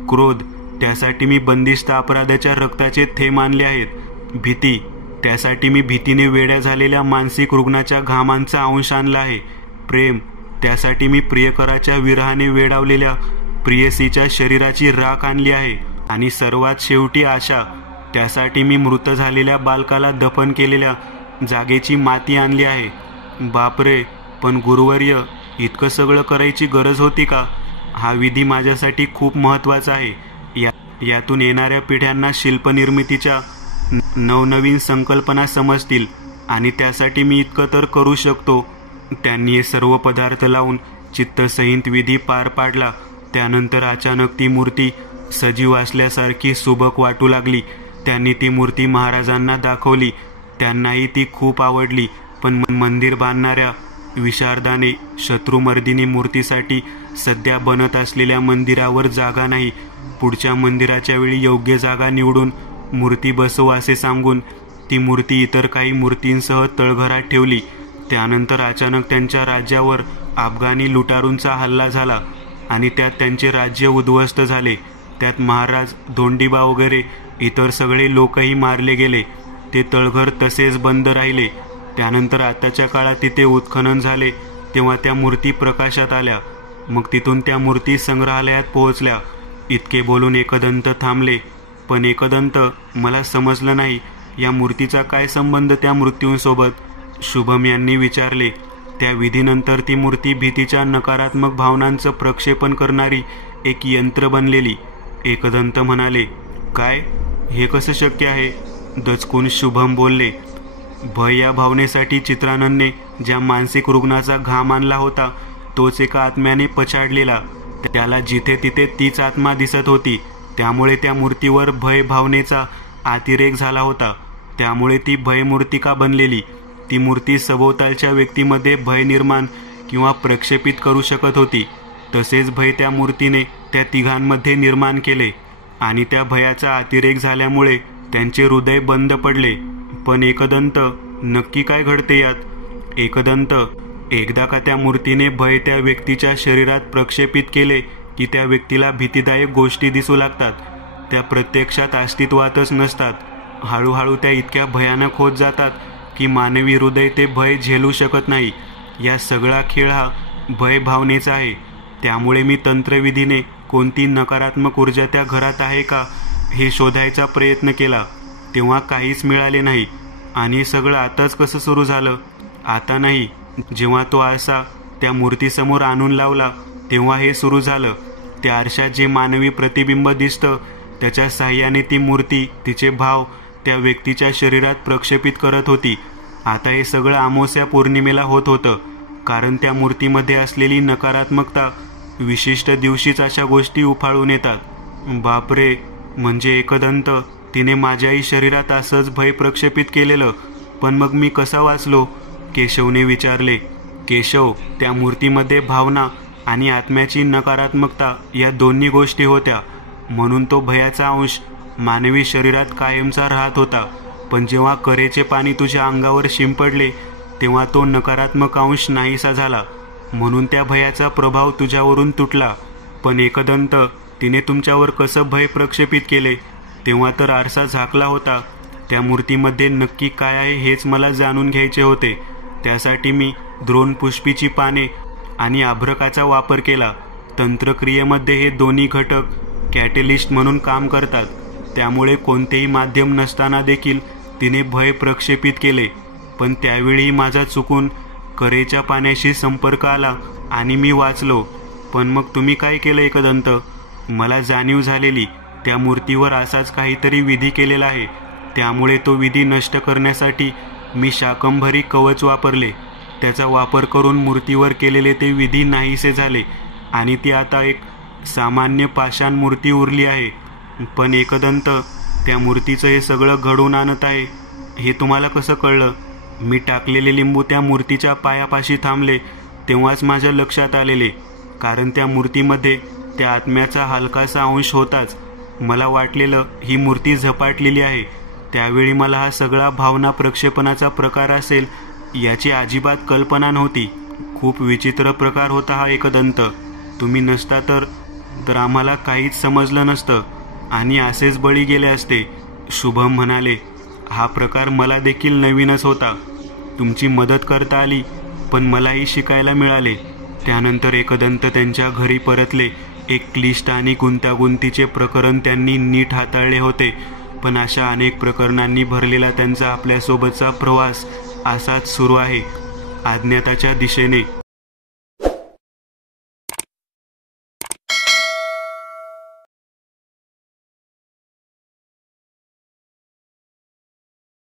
क्रोध, त्यासाठी मी बंदिस्त अपराधाच्या रक्ताचे थेंब आणले आहेत. भीती, त्यासाठी मी भीतीने वेड्या झालेल्या मानसिक रुग्णाच्या घामांचा अंश आणला आहे. प्रेम, त्यासाठी मी प्रियकराच्या विरहाने वेडावलेल्या प्रियसीच्या शरीराची राख आणली आहे. आणि सर्वात शेवटी आशा, त्यासाठी मी मृत झालेल्या बालकाला दफन केलेल्या जागेची माती आणली आहे. बापरे, पण गुरुवर्य, इतकं सगळं करायची गरज होती का? हा विधी माझ्यासाठी खूप महत्त्वाचा आहे. यातून येणाऱ्या पिढ्यांना शिल्पनिर्मितीच्या नवनवीन संकल्पना समजतील आणि त्यासाठी मी इतकं तर करू शकतो. त्यांनी हे सर्व पदार्थ लावून चित्तसंहित विधी पार पाडला. त्यानंतर अचानक ती मूर्ती सजीव असल्यासारखी सुबक वाटू लागली. त्यांनी ती मूर्ती महाराजांना दाखवली. त्यांनाही ती खूप आवडली. पण मंदिर बांधणाऱ्या विशारदाने शत्रुमर्दिनी मूर्तीसाठी सध्या बनत असलेल्या मंदिरावर जागा नाही. पुढच्या मंदिराच्या वेळी योग्य जागा निवडून मूर्ती बसव असे सांगून ती मूर्ती इतर काही मूर्तींसह तळघरात ठेवली. त्यानंतर अचानक त्यांच्या राज्यावर अफगाणी लुटारूंचा हल्ला झाला आणि त्यात त्यांचे राज्य उद्ध्वस्त झाले. त्यात महाराज, धोंडीबा वगैरे इतर सगळे लोकही मारले गेले. ते तळघर तसेच बंद राहिले. त्यानंतर आताच्या काळात तिथे उत्खनन झाले तेव्हा त्या मूर्ती प्रकाशात आल्या. मग तिथून त्या मूर्ती संग्रहालयात पोहोचल्या. इतके बोलून एकदंत थांबले. पण एकदंत, मला समजलं नाही, या मूर्तीचा काय संबंध त्या मृत्यूंसोबत? शुभम यांनी विचारले. त्या विधीनंतर ती मूर्ती भीतीच्या नकारात्मक भावनांचं प्रक्षेपण करणारी एक यंत्र बनलेली. एकदंत म्हणाले. काय? हे कसं शक्य आहे? दचकून शुभम बोलले. भय या भावनेसाठी चित्रानंदने ज्या मानसिक रुग्णाचा घाम आणला होता तोच एका आत्म्याने पछाडलेला. त्याला जिथे तिथे तीच आत्मा दिसत होती. त्यामुळे त्या मूर्तीवर भय भावनेचा अतिरेक झाला होता. त्यामुळे ती भयमूर्ती का बनलेली? ती मूर्ती सभोवतालच्या व्यक्तीमध्ये भय निर्माण किंवा प्रक्षेपित करू शकत होती. तसेच भय त्या मूर्तीने त्या तिघांमध्ये निर्माण केले आणि त्या भयाचा अतिरेक झाल्यामुळे त्यांचे हृदय बंद पडले. पण एकदंत, नक्की काय घडते यात? एकदंत, एकदा का त्या मूर्तीने भय त्या व्यक्तीच्या शरीरात प्रक्षेपित केले की त्या व्यक्तीला भीतीदायक गोष्टी दिसू लागतात. त्या प्रत्यक्षात अस्तित्वातच नसतात. हळूहळू त्या इतक्या भयानक होत जातात की मानवी हृदय ते भय झेलू शकत नाही. या सगळा खेळ हा भय भावनेचा आहे. त्यामुळे मी तंत्रविधीने कोणती नकारात्मक ऊर्जा त्या घरात आहे का हे शोधायचा प्रयत्न केला. तेव्हा काहीच मिळाले नाही. आणि सगळं आताच कसं सुरू झालं? आता नाही, जेव्हा तो आरसा त्या मूर्तीसमोर आणून लावला तेव्हा हे सुरू झालं. त्या आरशात जे मानवी प्रतिबिंब दिसतं त्याच्या साह्याने ती मूर्ती तिचे भाव त्या व्यक्तीच्या शरीरात प्रक्षेपित करत होती. आता हे सगळं अमावास्या पौर्णिमेला होत होतं. कारण त्या मूर्तीमध्ये असलेली नकारात्मकता विशिष्ट दिवशीच अशा गोष्टी उफाळून येतात. बापरे, म्हणजे एकदंत, तिने माझ्याही शरीरात असंच भय प्रक्षेपित केलेलं, पण मग मी कसा वाचलो? केशवने विचारले. केशव, त्या मूर्तीमध्ये भावना आणि आत्म्याची नकारात्मकता या दोन्ही गोष्टी होत्या, म्हणून तो भयाचा अंश मानवी शरीरात कायमचा राहत होता. पण जेव्हा करेचे पाणी तुझ्या अंगावर शिंपडले तेव्हा तो नकारात्मक अंश नाहीसा झाला, म्हणून त्या भयाचा प्रभाव तुझ्यावरून तुटला. पण एकदंत, तिने तुमच्यावर कसं भय प्रक्षेपित केले? तेव्हा तर आरसा झाकला होता. त्या मूर्तीमध्ये नक्की काय आहे हेच मला जाणून घ्यायचे होते. त्यासाठी मी द्रोणपुष्पीची पाने आणि अभ्रकाचा वापर केला. तंत्रक्रियेमध्ये हे दोन्ही घटक कॅटलिस्ट म्हणून काम करतात. त्यामुळे कोणतेही माध्यम नसताना देखील तिने भय प्रक्षेपित केले. पण त्यावेळी माझा चुकून करेच्या पाण्याशी संपर्क आला आणि मी वाचलो. पण मग तुम्ही काय केलं एकदंत? मला जाणीव झालेली त्या मूर्तीवर असाच काहीतरी विधी केलेला आहे. त्यामुळे तो विधी नष्ट करण्यासाठी मी शाकंभरी कवच वापरले. त्याचा वापर करून मूर्तीवर केलेले ते विधी नाहीसे झाले आणि ती आता एक सामान्य पाषाण मूर्ती उरली आहे. पण एकदंत, त्या मूर्तीचं हे सगळं घडवून आणत आहे हे तुम्हाला कसं कळलं? मी टाकलेले लिंबू त्या मूर्तीच्या पायापाशी थांबले तेव्हाच माझ्या लक्षात आलेले, कारण त्या मूर्तीमध्ये त्या आत्म्याचा हलकासा अंश होताच. मला वाटलेलं ही मूर्ती झपाटलेली आहे. त्यावेळी मला हा सगळा भावना प्रक्षेपणाचा प्रकार असेल याची अजिबात कल्पना नव्हती. खूप विचित्र प्रकार होता हा एकदंत. तुम्ही नसता तर आम्हाला काहीच समजलं नसतं आणि असेच बळी गेले असते. शुभम म्हणाले. हा प्रकार मला देखील नवीनच होता. तुमची मदत करता आली, पण मलाही शिकायला मिळाले. त्यानंतर एकदंत त्यांच्या घरी परतले. एक क्लिष्ट आणि गुंतागुंतीचे प्रकरण त्यांनी नीट हाताळले होते, पण अशा अनेक प्रकरणांनी भरलेला त्यांचा आपल्यासोबतचा प्रवास असाच सुरू आहे, अज्ञाताच्या दिशेने.